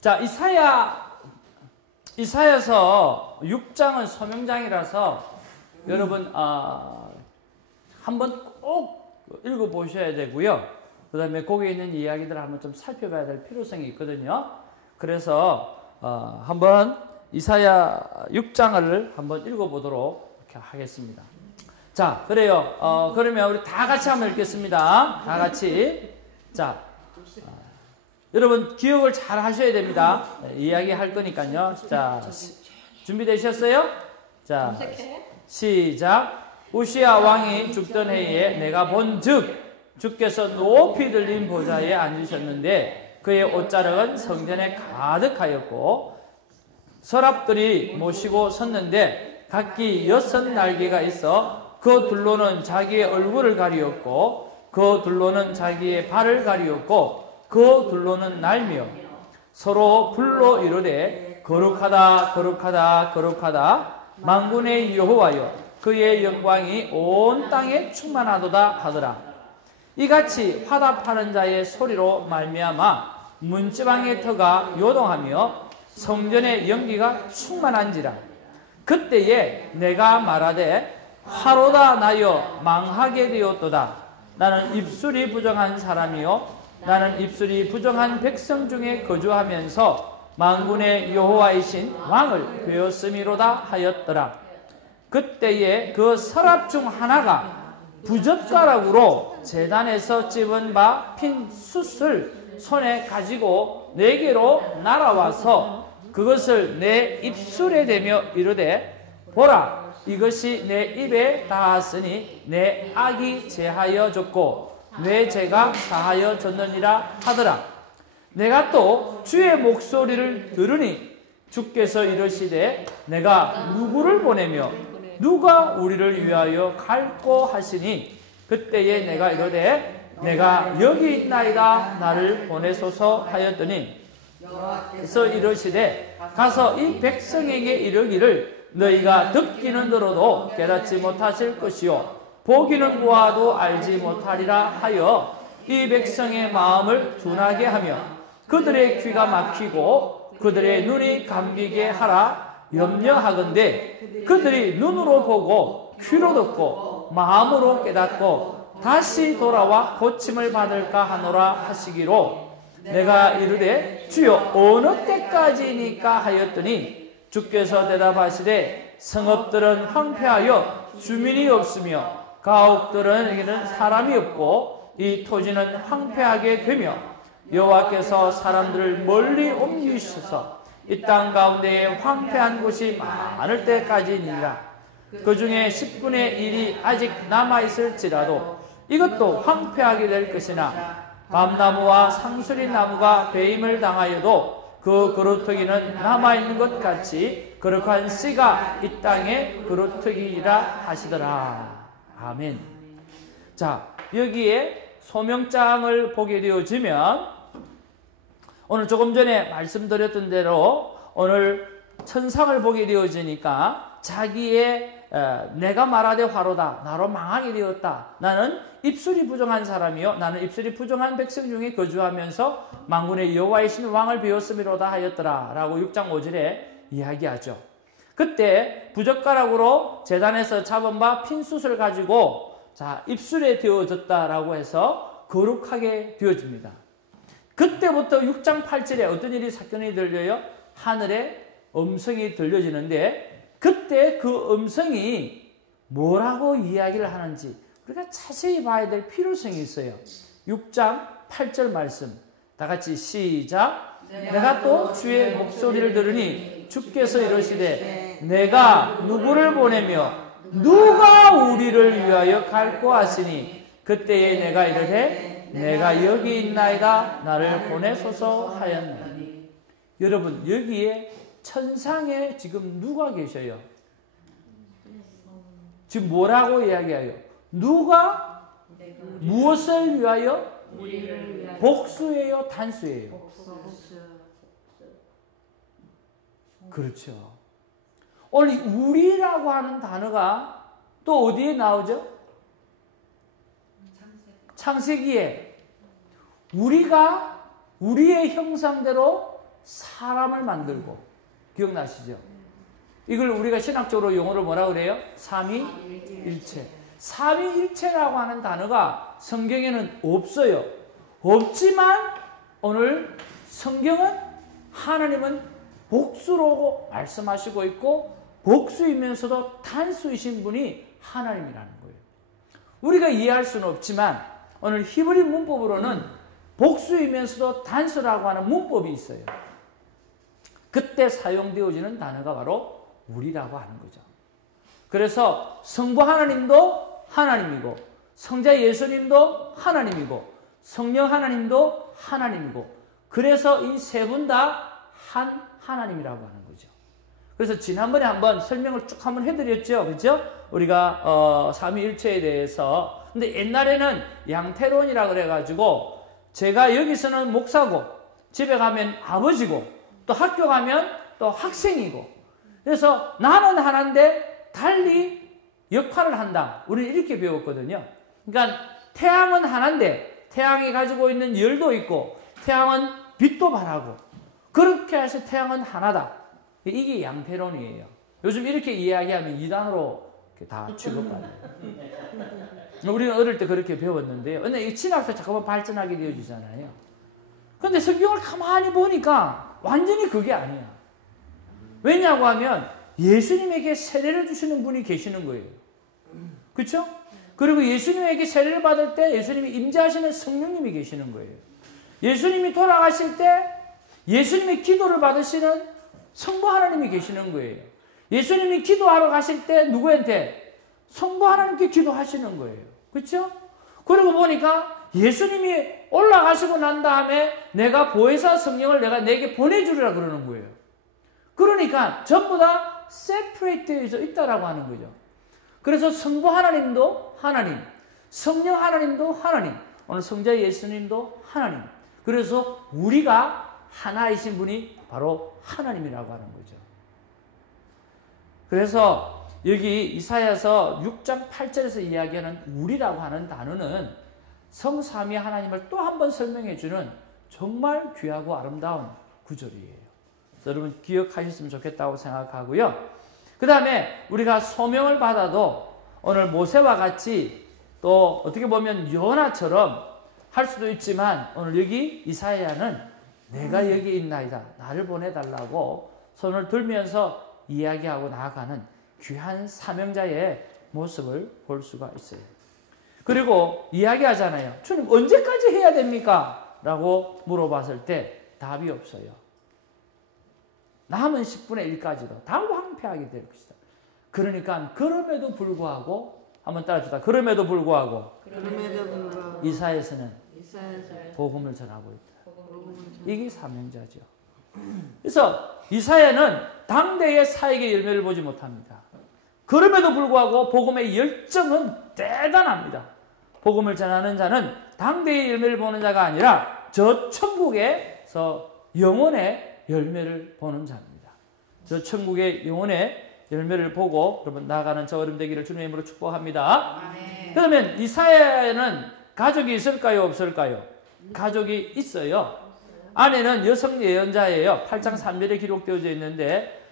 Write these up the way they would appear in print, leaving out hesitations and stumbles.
자, 이사야서 6장은 소명장이라서 여러분 한번 꼭 읽어보셔야 되고요. 그 다음에 거기에 있는 이야기들을 한번 좀 살펴봐야 될 필요성이 있거든요. 그래서 한번 이사야 6장을 한번 읽어보도록 이렇게 하겠습니다. 자, 그래요. 그러면 우리 다 같이 한번 읽겠습니다. 다 같이. 자, 여러분 기억을 잘 하셔야 됩니다. 이야기할 거니까요. 자, 준비되셨어요? 자, 시작. 우시야 왕이 죽던 해에 내가 본즉 주께서 높이 들린 보좌에 앉으셨는데 그의 옷자락은 성전에 가득하였고 서랍들이 모시고 섰는데 각기 6 날개가 있어 그 둘로는 자기의 얼굴을 가리었고 그 둘로는 자기의 발을 가리었고 그 둘로는 날며 서로 불로 이르되 거룩하다 거룩하다 거룩하다 만군의 여호와여 그의 영광이 온 땅에 충만하도다 하더라. 이같이 화답하는 자의 소리로 말미암아 문지방의 터가 요동하며 성전의 연기가 충만한지라. 그때에 내가 말하되 화로다 나여 망하게 되었도다. 나는 입술이 부정한 사람이요 나는 입술이 부정한 백성 중에 거주하면서 만군의 여호와이신 왕을 배웠음이로다 하였더라. 그때에 그 서랍 중 하나가 부젓가락으로 제단에서 찝은 바 핀 숯을 손에 가지고 내게로 날아와서 그것을 내 입술에 대며 이르되 보라 이것이 내 입에 닿았으니 내 악이 제하여 졌고 내 죄가 사하여 졌느니라 하더라. 내가 또 주의 목소리를 들으니 주께서 이르시되 내가 누구를 보내며 누가 우리를 위하여 갈꼬 하시니 그때에 내가 이르되 내가 여기 있나이다 나를 보내소서 하였더니 그래서 이르시되 가서 이 백성에게 이르기를 너희가 듣기는 들어도 깨닫지 못하실 것이요 보기는 보아도 알지 못하리라 하여 이 백성의 마음을 둔하게 하며 그들의 귀가 막히고 그들의 눈이 감기게 하라 염려하건대 그들이 눈으로 보고 귀로 듣고 마음으로 깨닫고 다시 돌아와 고침을 받을까 하노라 하시기로 내가 이르되 주여 어느 때까지니까 하였더니 주께서 대답하시되 성읍들은 황폐하여 주민이 없으며 가옥들에게는 사람이 없고 이 토지는 황폐하게 되며 여호와께서 사람들을 멀리 옮기셔서 이 땅 가운데에 황폐한 곳이 많을 때까지니라. 그 중에 10분의 1이 아직 남아있을지라도 이것도 황폐하게 될 것이나 밤나무와 상수리 나무가 배임을 당하여도 그 그루터기는 남아있는 것 같이 거룩한 씨가 이 땅의 그루터기이라 하시더라. 아멘. 자, 여기에 소명장을 보게 되어지면 오늘 조금 전에 말씀드렸던 대로 오늘 천상을 보게 되어지니까 자기의 내가 말하되 화로다 나로 망하게 되었다. 나는 입술이 부정한 사람이요 나는 입술이 부정한 백성 중에 거주하면서 만군의 여호와이신 왕을 배웠음이로다 하였더라 라고 6장 5절에 이야기하죠. 그때 부젓가락으로 제단에서 잡은 바 핀숯을 가지고 자 입술에 되어졌다라고 해서 거룩하게 되어집니다. 그때부터 6장 8절에 어떤 일이 사건이 들려요? 하늘에 음성이 들려지는데 그때 그 음성이 뭐라고 이야기를 하는지 우리가 자세히 봐야 될 필요성이 있어요. 6장 8절 말씀 다 같이 시작. 내가 또 주의 목소리를 들으니 주께서 이르시되 내가 누구를 보내며 누가 우리를 위하여 갈꼬 하시니 그때에 내가 이르되 내가 여기 있나이다 나를 보내소서 하였나니. 여러분 여기에 천상에 지금 누가 계셔요? 지금 뭐라고 이야기해요? 누가 무엇을 위하여? 복수예요? 단수예요? 그렇죠. 오늘 우리라고 하는 단어가 또 어디에 나오죠? 창세기에 우리가 우리의 형상대로 사람을 만들고. 기억나시죠? 이걸 우리가 신학적으로 용어를 뭐라 그래요? 삼위일체. 삼위일체라고 하는 단어가 성경에는 없어요. 없지만 오늘 성경은 하나님은 복수로 말씀하시고 있고 복수이면서도 단수이신 분이 하나님이라는 거예요. 우리가 이해할 수는 없지만 오늘 히브리 문법으로는 복수이면서도 단수라고 하는 문법이 있어요. 그때 사용되어지는 단어가 바로 우리라고 하는 거죠. 그래서 성부 하나님도 하나님이고 성자 예수님도 하나님이고 성령 하나님도 하나님이고 그래서 이 세 분 다 한 하나님이라고 하는 거죠. 그래서 지난번에 한번 설명을 쭉 한번 해드렸죠. 그렇죠? 우리가 삼위일체에 대해서. 근데 옛날에는 양태론이라 그래가지고 제가 여기서는 목사고 집에 가면 아버지고 또 학교 가면 또 학생이고 그래서 나는 하나인데 달리 역할을 한다. 우리는 이렇게 배웠거든요. 그러니까 태양은 하나인데 태양이 가지고 있는 열도 있고 태양은 빛도 발하고 그렇게 해서 태양은 하나다. 이게 양태론이에요. 요즘 이렇게 이야기하면 이단으로 다 취급받아요. 우리는 어릴 때 그렇게 배웠는데요. 근데 이 신학도 잠깐만 발전하게 되어지잖아요. 근데 성경을 가만히 보니까 완전히 그게 아니야. 왜냐고 하면 예수님에게 세례를 주시는 분이 계시는 거예요. 그렇죠? 그리고 예수님에게 세례를 받을 때 예수님이 임재하시는 성령님이 계시는 거예요. 예수님이 돌아가실 때 예수님의 기도를 받으시는 성부 하나님이 계시는 거예요. 예수님이 기도하러 가실 때 누구한테? 성부 하나님께 기도하시는 거예요. 그렇죠? 그러고 보니까 예수님이 올라가시고 난 다음에 내가 보혜사 성령을 내게 보내주리라 그러는 거예요. 그러니까 전부 다 세퍼레이트해서 있다라고 하는 거죠. 그래서 성부 하나님도 하나님, 성령 하나님도 하나님, 오늘 성자 예수님도 하나님. 그래서 우리가 하나이신 분이 바로 하나님이라고 하는 거죠. 그래서 여기 이사야서 6장 8절에서 이야기하는 우리라고 하는 단어는 성삼위 하나님을 또 한 번 설명해 주는 정말 귀하고 아름다운 구절이에요. 여러분 기억하셨으면 좋겠다고 생각하고요. 그 다음에 우리가 소명을 받아도 오늘 모세와 같이 또 어떻게 보면 요나처럼 할 수도 있지만 오늘 여기 이사야는 내가 여기 있나이다. 나를 보내달라고 손을 들면서 이야기하고 나아가는 귀한 사명자의 모습을 볼 수가 있어요. 그리고 이야기하잖아요. 주님 언제까지 해야 됩니까? 라고 물어봤을 때 답이 없어요. 남은 10분의 1까지도 다 황폐하게 될 것이다. 그러니까 그럼에도 불구하고 한번 따라주다. 그럼에도 불구하고 이사야서는 복음을 전하고 있다. 이게 사명자죠. 그래서 이사야는 당대의 사역의 열매를 보지 못합니다. 그럼에도 불구하고 복음의 열정은 대단합니다. 복음을 전하는 자는 당대의 열매를 보는 자가 아니라 저 천국에서 영혼의 열매를 보는 자입니다. 저 천국의 영혼의 열매를 보고 여러분 나아가는 저 어른 되기를 주님의 이름으로 축복합니다. 그러면 이사야에는 가족이 있을까요? 없을까요? 가족이 있어요. 아내는 여성 예언자예요. 8장 3절에 기록되어져 있는데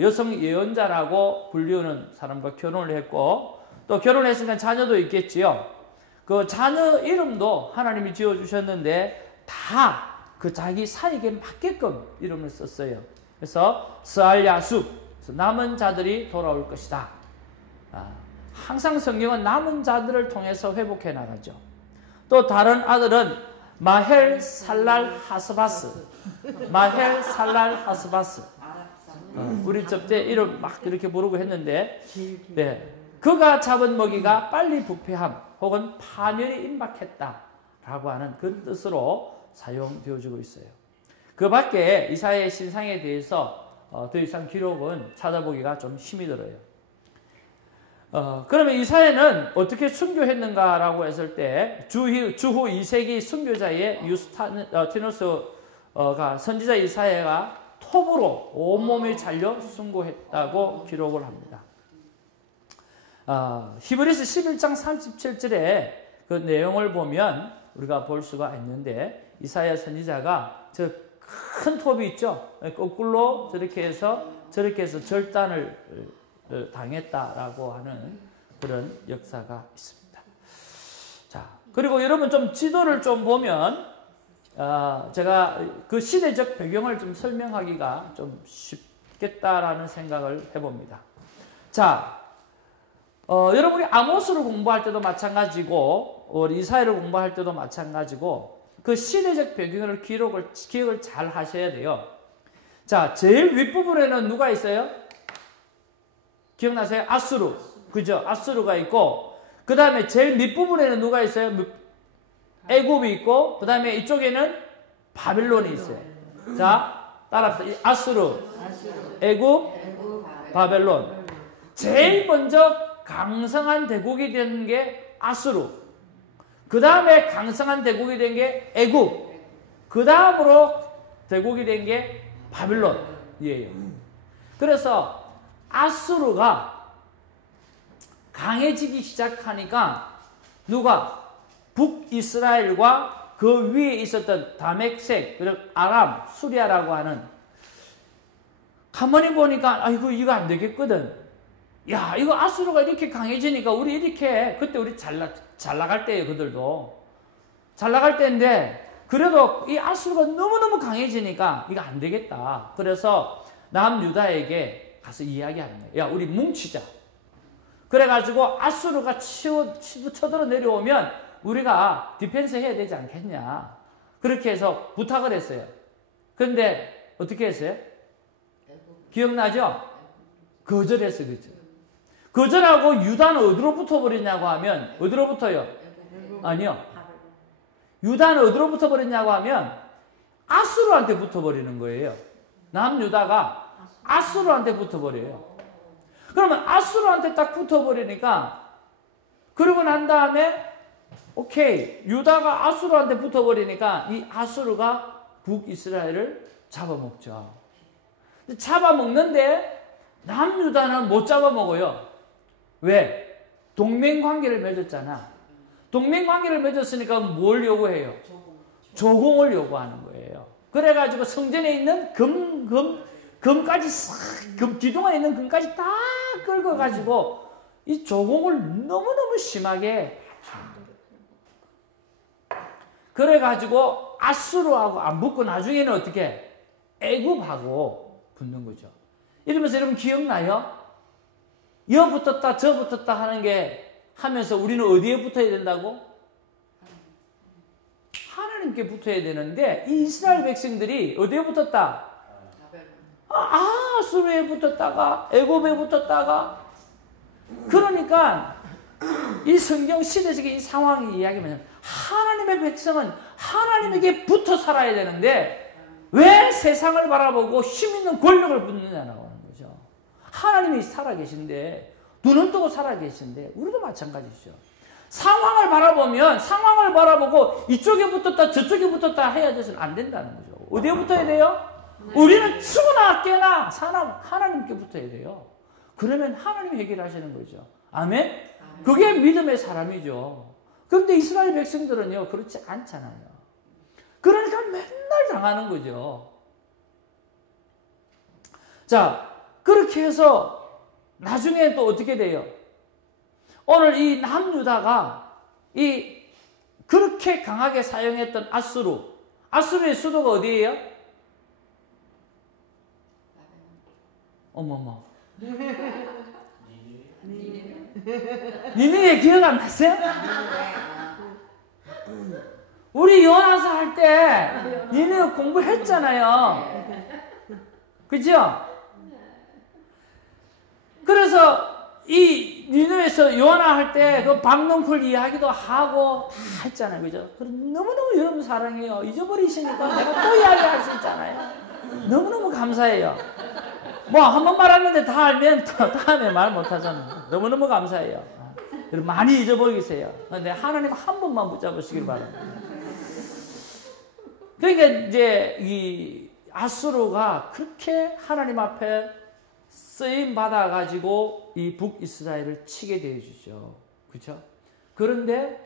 여성 예언자라고 불리우는 사람과 결혼을 했고 또 결혼했으니까 자녀도 있겠지요. 그 자녀 이름도 하나님이 지어주셨는데 다 그 자기 사역에 맞게끔 이름을 썼어요. 그래서 스알야숲, 남은 자들이 돌아올 것이다. 항상 성경은 남은 자들을 통해서 회복해 나가죠. 또 다른 아들은 마헬 살랄 하스바스. 마헬 살랄 하스바스. 우리 접대 이름 막 이렇게 부르고 했는데 네. 그가 잡은 먹이가 빨리 부패함 혹은 파멸이 임박했다라고 하는 그 뜻으로 사용되어지고 있어요. 그 밖에 이사야의 신상에 대해서 더 이상 기록은 찾아보기가 좀 힘이 들어요. 그러면 이사야는 어떻게 순교했는가라고 했을 때 주후 2세기 순교자의 유스타티누스가 선지자 이사야가 톱으로 온몸에 잘려 순교했다고 기록을 합니다. 히브리서 11장 37절에 그 내용을 보면 우리가 볼 수가 있는데 이사야 선지자가 저 큰 톱이 있죠. 거꾸로 저렇게 해서 절단을 당했다라고 하는 그런 역사가 있습니다. 자, 그리고 여러분 좀 지도를 좀 보면 제가 그 시대적 배경을 좀 설명하기가 좀 쉽겠다라는 생각을 해봅니다. 자, 여러분이 아모스를 공부할 때도 마찬가지고 이사야를 공부할 때도 마찬가지고 그 시대적 배경을 기억을 잘 하셔야 돼요. 자, 제일 윗부분에는 누가 있어요? 기억나세요? 아수르. 그죠? 아수르가 있고, 그 다음에 제일 밑부분에는 누가 있어요? 애굽이 있고, 그 다음에 이쪽에는 바빌론이 있어요. 자, 따라합시다. 아수르, 애굽, 바벨론. 제일 먼저 강성한 대국이 된 게 아수르. 그 다음에 강성한 대국이 된 게 애굽. 그 다음으로 대국이 된 게 바빌론이에요. 그래서 아수르가 강해지기 시작하니까 누가 북이스라엘과 그 위에 있었던 다메섹, 그리고 아람, 수리아라고 하는 가만히 보니까 아이고 이거 안 되겠거든. 야 이거 아수르가 이렇게 강해지니까 우리 이렇게 그때 우리 잘 나갈 때예요. 그들도 잘 나갈 때인데 그래도 이 아수르가 너무너무 강해지니까 이거 안 되겠다. 그래서 남유다에게 가서 이야기하는 거예요. 야 우리 뭉치자. 그래가지고 아수르가 쳐들어 내려오면 우리가 디펜스 해야 되지 않겠냐. 그렇게 해서 부탁을 했어요. 그런데 어떻게 했어요? 기억나죠? 거절했어. 그죠? 거절하고 유다는 어디로 붙어버렸냐고 하면 어디로 붙어요? 아니요. 유다는 어디로 붙어버렸냐고 하면 아수르한테 붙어버리는 거예요. 남유다가 아수르한테 붙어버려요. 그러면 아수르한테 딱 붙어버리니까 그러고 난 다음에 오케이 유다가 아수르한테 붙어버리니까 이 아수르가 북이스라엘을 잡아먹죠. 잡아먹는데 남유다는 못 잡아먹어요. 왜? 동맹관계를 맺었잖아. 동맹관계를 맺었으니까 뭘 요구해요? 조공을 요구하는 거예요. 그래가지고 성전에 있는 금까지 싹, 기둥에 있는 금까지 다 긁어가지고 이 조공을 너무너무 심하게 그래가지고 아수르하고 안 붙고 나중에는 어떻게 애굽하고 붙는 거죠. 이러면서 여러분 기억나요? 여 붙었다 저 붙었다 하는 게 하면서 우리는 어디에 붙어야 된다고? 하나님께 붙어야 되는데 이 이스라엘 백성들이 어디에 붙었다? 아수르에 붙었다가 애굽에 붙었다가 그러니까 이 성경 시대적인 상황이 이야기하면 하나님의 백성은 하나님에게 붙어 살아야 되는데 왜 세상을 바라보고 힘있는 권력을 붙느냐라고 하는 거죠. 하나님이 살아계신데 눈은 뜨고 살아계신데 우리도 마찬가지죠. 상황을 바라보면 상황을 바라보고 이쪽에 붙었다 저쪽에 붙었다 해야 돼서는 안 된다는 거죠. 어디에 붙어야 돼요? 우리는 추나 깨나 하나님께 붙어야 돼요. 그러면 하나님이 해결하시는 거죠. 아멘? 그게 믿음의 사람이죠. 그런데 이스라엘 백성들은요 그렇지 않잖아요. 그러니까 맨날 당하는 거죠. 자, 그렇게 해서 나중에 또 어떻게 돼요? 오늘 이 남유다가 이 그렇게 강하게 사용했던 아수르의 수도가 어디예요? 어머머. 니네에 기억 안 나세요? 우리 요나서 할 때 니네 공부했잖아요. 그죠? 그래서 이 니네에서 요나 할 때 그 박넝쿨 이야기도 하고 다 했잖아요. 그죠? 너무너무 여러분 사랑해요. 잊어버리시니까 내가 또 이야기할 수 있잖아요. 너무너무 감사해요. 뭐 한 번 말하는데 다 알면 또 다음에 말 못하잖아요. 너무너무 감사해요. 여러분 많이 잊어버리세요. 근데 하나님 한 번만 붙잡으시길 바랍니다. 그러니까 이제 이 아수르가 그렇게 하나님 앞에 쓰임 받아가지고 이 북이스라엘을 치게 되어주죠. 그렇죠? 그런데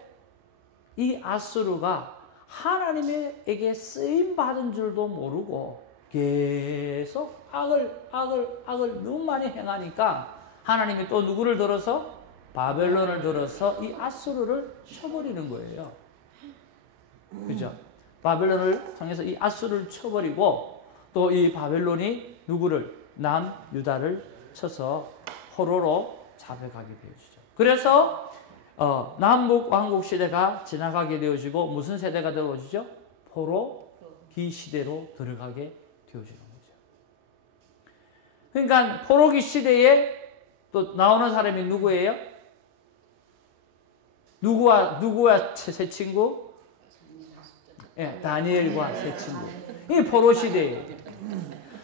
이 아수르가 하나님에게 쓰임 받은 줄도 모르고 계속 악을 너무 많이 행하니까 하나님이 또 누구를 들어서? 바벨론을 들어서 이 아수르를 쳐버리는 거예요. 그죠? 바벨론을 통해서 이 아수르를 쳐버리고 또 이 바벨론이 누구를? 남유다를 쳐서 포로로 잡혀가게 되어지죠. 그래서 남북 왕국 시대가 지나가게 되어지고 무슨 세대가 되어지죠? 포로기 시대로 들어가게 되어지는 거죠. 그러니까 포로기 시대에 또 나오는 사람이 누구예요? 누구와 새 친구? 예, 다니엘과 새 친구. 이 포로 시대예요.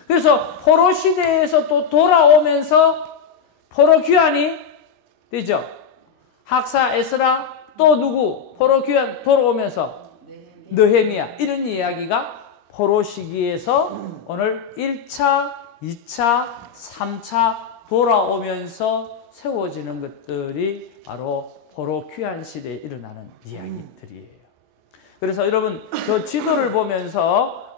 그래서 포로 시대에서 또 돌아오면서 포로 귀환이 되죠. 학사 에스라 또 누구? 포로 귀환 돌아오면서 느헤미야. 이런 이야기가 포로 시기에서 오늘 1차, 2차, 3차 돌아오면서 세워지는 것들이 바로 포로 귀환 시대에 일어나는 이야기들이에요. 그래서 여러분 그 지도를 보면서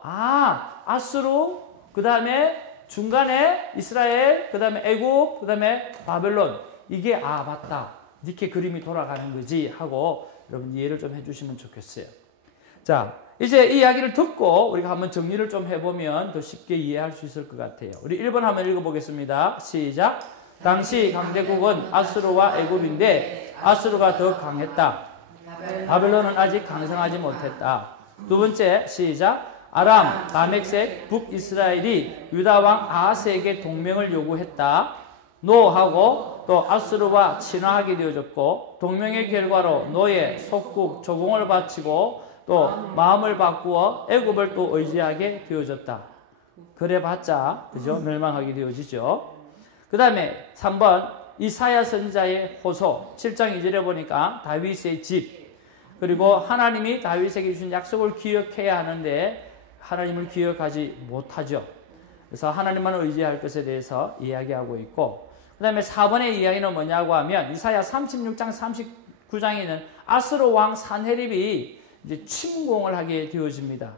아수르, 그 다음에 중간에 이스라엘, 그 다음에 애굽, 그 다음에 바벨론, 이게 맞다, 이렇게 그림이 돌아가는 거지 하고 여러분 이해를 좀 해주시면 좋겠어요. 자, 이제 이 이야기를 듣고 우리가 한번 정리를 좀 해보면 더 쉽게 이해할 수 있을 것 같아요. 우리 1번 한번 읽어보겠습니다. 시작. 당시 강대국은 아수르와 애굽인데 아수르가 더 강했다. 바벨론은 아직 강성하지 못했다. 두 번째, 시작. 아람, 다멕색, 북이스라엘이 유다왕 아하스에게 동맹을 요구했다. 노하고 또 아수르와 친화하게 되어졌고 동맹의 결과로 노예, 속국, 조공을 바치고 또 마음을 바꾸어 애굽을 또 의지하게 되어졌다. 그래봤자 그죠? 멸망하게 되어지죠. 그 다음에 3번 이사야 선지자의 호소 7장 2절에 보니까 다윗의 집, 그리고 하나님이 다윗에게 주신 약속을 기억해야 하는데 하나님을 기억하지 못하죠. 그래서 하나님만 의지할 것에 대해서 이야기하고 있고, 그 다음에 4번의 이야기는 뭐냐고 하면 이사야 36장 39장에 있는 아수르 왕 산헤립이 이제 침공을 하게 되어집니다.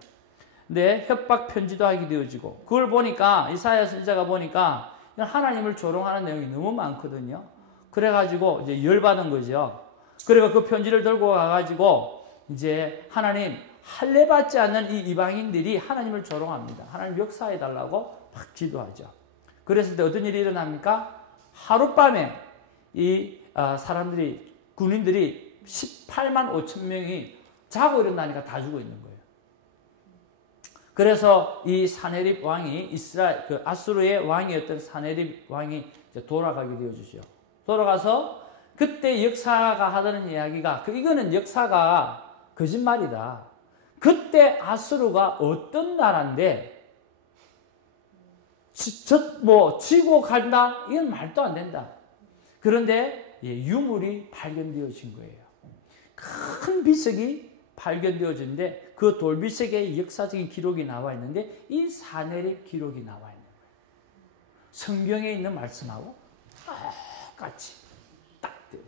근데 협박 편지도 하게 되어지고, 그걸 보니까 이사야 선지자가 보니까 하나님을 조롱하는 내용이 너무 많거든요. 그래가지고 이제 열받은 거죠. 그리고 그 편지를 들고 가가지고 이제 하나님 할례 받지 않는 이 이방인들이 하나님을 조롱합니다. 하나님 역사해달라고 막 기도하죠. 그랬을 때 어떤 일이 일어납니까? 하룻밤에 이 사람들이, 군인들이 18만 5천 명이 자고 일어나니까 다 죽어 있는 거예요. 그래서 이 산헤립 왕이 아수르의 왕이었던 산헤립 왕이 이제 돌아가게 되어주죠. 돌아가서 그때 역사가 하던 이야기가, 이거는 역사가 거짓말이다. 그때 아수르가 어떤 나라인데 지고 간다? 이건 말도 안 된다. 그런데 유물이 발견되어진 거예요. 큰 비석이 발견되어지는데 그 돌비석에 역사적인 기록이 나와 있는데 이 산헤립 기록이 나와 있는 거예요. 성경에 있는 말씀하고 똑같이 딱 되어요.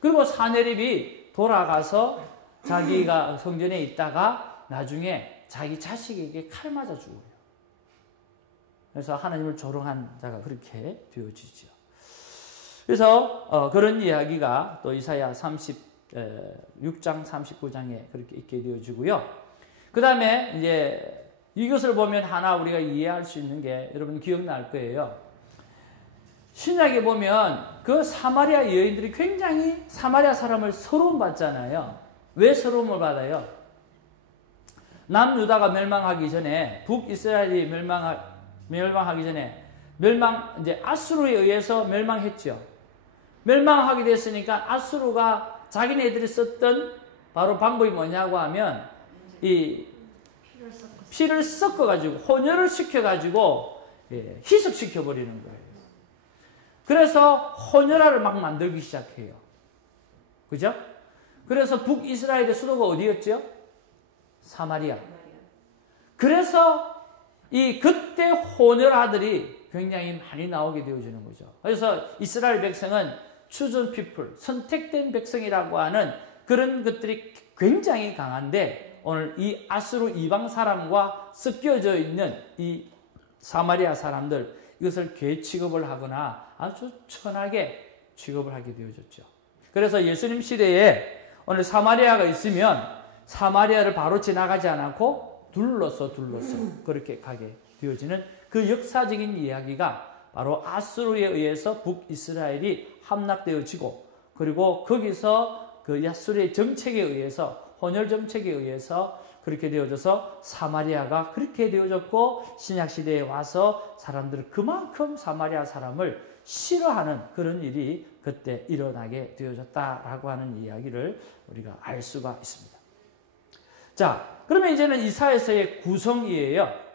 그리고 산헤립이 돌아가서 자기가 성전에 있다가 나중에 자기 자식에게 칼 맞아 죽어요. 그래서 하나님을 조롱한 자가 그렇게 되어지죠. 그래서 그런 이야기가 또 이사야 36장 39장에 그렇게 있게 되어지고요. 그 다음에 이제 이것을 보면 하나 우리가 이해할 수 있는 게 여러분 기억날 거예요. 신약에 보면 그 사마리아 여인들이 굉장히 사마리아 사람을 서러움 받잖아요. 왜 서러움을 받아요? 남유다가 멸망하기 전에, 북이스라엘이 멸망하기 전에 이제 아수르에 의해서 멸망했죠. 멸망하게 됐으니까 아수르가 자기네들이 썼던 바로 방법이 뭐냐고 하면 이 피를 섞어가지고 혼혈을 시켜가지고 희석시켜버리는 거예요. 그래서 혼혈화를 막 만들기 시작해요. 그죠? 그래서 북이스라엘의 수도가 어디였죠? 사마리아. 그래서 그때 혼혈아들이 굉장히 많이 나오게 되어지는 거죠. 그래서 이스라엘 백성은 chosen people, 선택된 백성이라고 하는 그런 것들이 굉장히 강한데 오늘 이 아수르 이방 사람과 섞여져 있는 이 사마리아 사람들, 이것을 괴 취급을 하거나 아주 천하게 취급을 하게 되어졌죠. 그래서 예수님 시대에 오늘 사마리아가 있으면 사마리아를 바로 지나가지 않고 둘러서 그렇게 가게 되어지는 그 역사적인 이야기가 바로 아수르에 의해서 북이스라엘이 함락되어지고, 그리고 거기서 그 아수르의 정책에 의해서, 혼혈 정책에 의해서 그렇게 되어져서 사마리아가 그렇게 되어졌고, 신약시대에 와서 사람들은 그만큼 사마리아 사람을 싫어하는 그런 일이 그때 일어나게 되어졌다라고 하는 이야기를 우리가 알 수가 있습니다. 자, 그러면 이제는 이사야서의 구성이에요.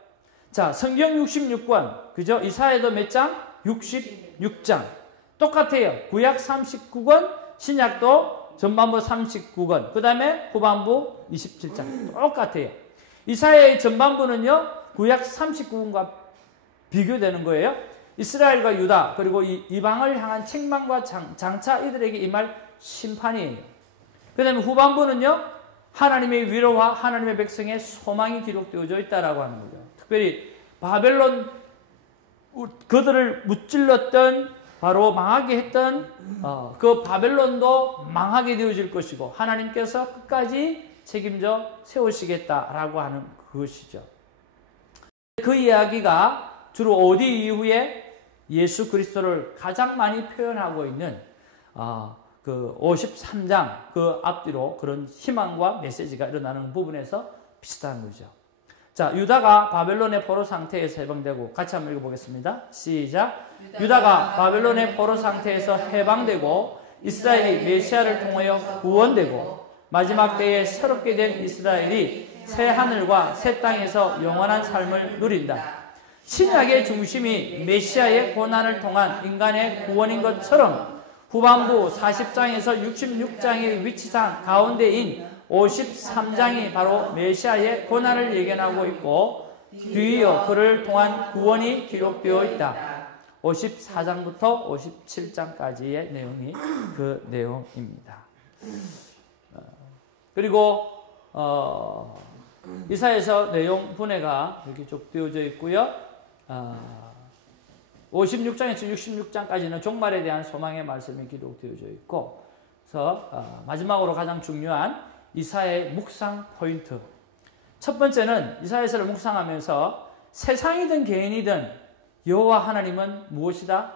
자, 성경 66권, 그죠? 이사야도 몇 장? 66장. 똑같아요. 구약 39권, 신약도 전반부 39권, 그 다음에 후반부 27장. 똑같아요. 이사야의 전반부는요, 구약 39권과 비교되는 거예요. 이스라엘과 유다, 그리고 이방을 향한 책망과 장차 이들에게 임할 심판이에요. 그 다음에 후반부는요, 하나님의 위로와 하나님의 백성의 소망이 기록되어져 있다라고 하는 거죠. 특별히 바벨론, 그들을 무찔렀던, 바로 망하게 했던 그 바벨론도 망하게 되어질 것이고, 하나님께서 끝까지 책임져 세우시겠다라고 하는 그것이죠. 그 이야기가 주로 어디 이후에 예수 그리스도를 가장 많이 표현하고 있는 그 53장 그 앞뒤로 그런 희망과 메시지가 일어나는 부분에서 비슷한 거죠. 자, 유다가 바벨론의 포로 상태에서 해방되고, 같이 한번 읽어보겠습니다. 시작. 유다가 바벨론의 포로 상태에서 해방되고 이스라엘이 메시아를 통하여 구원되고 마지막 때에 새롭게 된 이스라엘이 새 하늘과 새 땅에서 영원한 삶을 누린다. 신약의 중심이 메시아의 고난을 통한 인간의 구원인 것처럼 후반부 40장에서 66장의 위치상 가운데인 53장이 바로 메시아의 고난을 예견하고 있고, 뒤이어 그를 통한 구원이 기록되어 있다. 54장부터 57장까지의 내용이 그 내용입니다. 그리고 이사야서 내용 분해가 이렇게 쭉 되어져 있고요. 56장에서 66장까지는 종말에 대한 소망의 말씀이 기록되어져 있고, 그래서 마지막으로 가장 중요한 이사야의 묵상 포인트. 첫 번째는 이사야서를 묵상하면서 세상이든 개인이든 여호와 하나님은 무엇이다?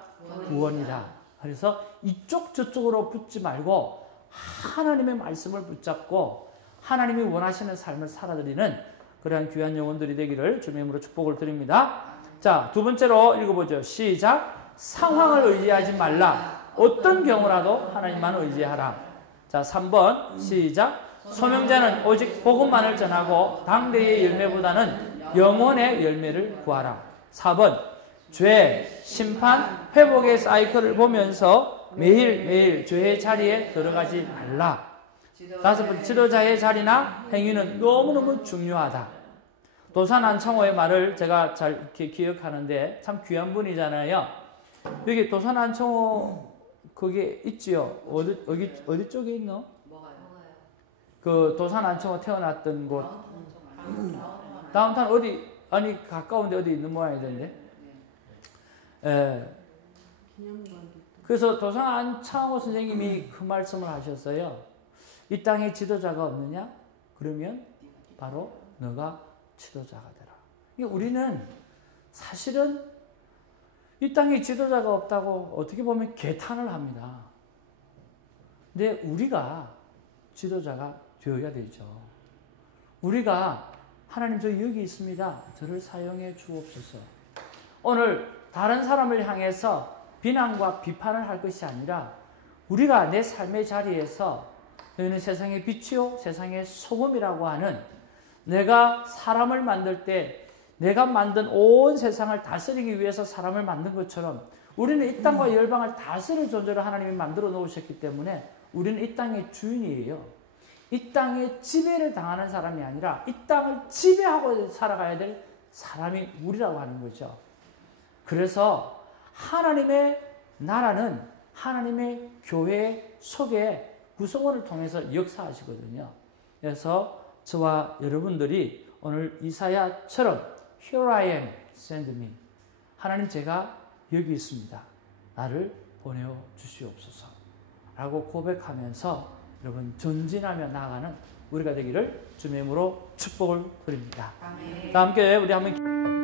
구원이다. 그래서 이쪽 저쪽으로 붙지 말고 하나님의 말씀을 붙잡고 하나님이 원하시는 삶을 살아드리는 그러한 귀한 영혼들이 되기를 주님의 이름으로 축복을 드립니다. 자, 두 번째로 읽어보죠. 시작. 상황을 의지하지 말라. 어떤 경우라도 하나님만 의지하라. 자, 3번 시작. 소명자는 오직 복음만을 전하고 당대의 열매보다는 영혼의 열매를 구하라. 4번 죄, 심판, 회복의 사이클을 보면서 매일매일 죄의 자리에 들어가지 말라. 5번 지도자의 자리나 행위는 너무너무 중요하다. 도산 안창호의 말을 제가 잘 이렇게 기억하는데 참 귀한 분이잖아요. 여기 도산 안창호 그게 있지요. 어디 쪽에 있노? 그 도산 안창호 태어났던 곳. 다운타운 어디, 아니 가까운데 어디 있는 모양이던데. 그래서 도산 안창호 선생님이 그 말씀을 하셨어요. 이 땅에 지도자가 없느냐? 그러면 바로 너가 지도자가 되라. 그러니까 우리는 사실은 이 땅에 지도자가 없다고 어떻게 보면 개탄을 합니다. 근데 우리가 지도자가 되어야 되죠. 우리가 하나님 저 여기 있습니다. 저를 사용해 주옵소서. 오늘 다른 사람을 향해서 비난과 비판을 할 것이 아니라 우리가 내 삶의 자리에서 너희는 세상의 빛이요 세상의 소금이라고 하는, 내가 사람을 만들 때 내가 만든 온 세상을 다스리기 위해서 사람을 만든 것처럼 우리는 이 땅과 열방을 다스릴 존재로 하나님이 만들어 놓으셨기 때문에 우리는 이 땅의 주인이에요. 이 땅에 지배를 당하는 사람이 아니라 이 땅을 지배하고 살아가야 될 사람이 우리라고 하는 거죠. 그래서 하나님의 나라는 하나님의 교회 속에 구성원을 통해서 역사하시거든요. 그래서 저와 여러분들이 오늘 이사야처럼 Here I am, send me. 하나님 제가 여기 있습니다. 나를 보내어 주시옵소서. 라고 고백하면서 여러분 전진하며 나아가는 우리가 되기를 주님으로 축복을 드립니다. 다 함께 우리 한번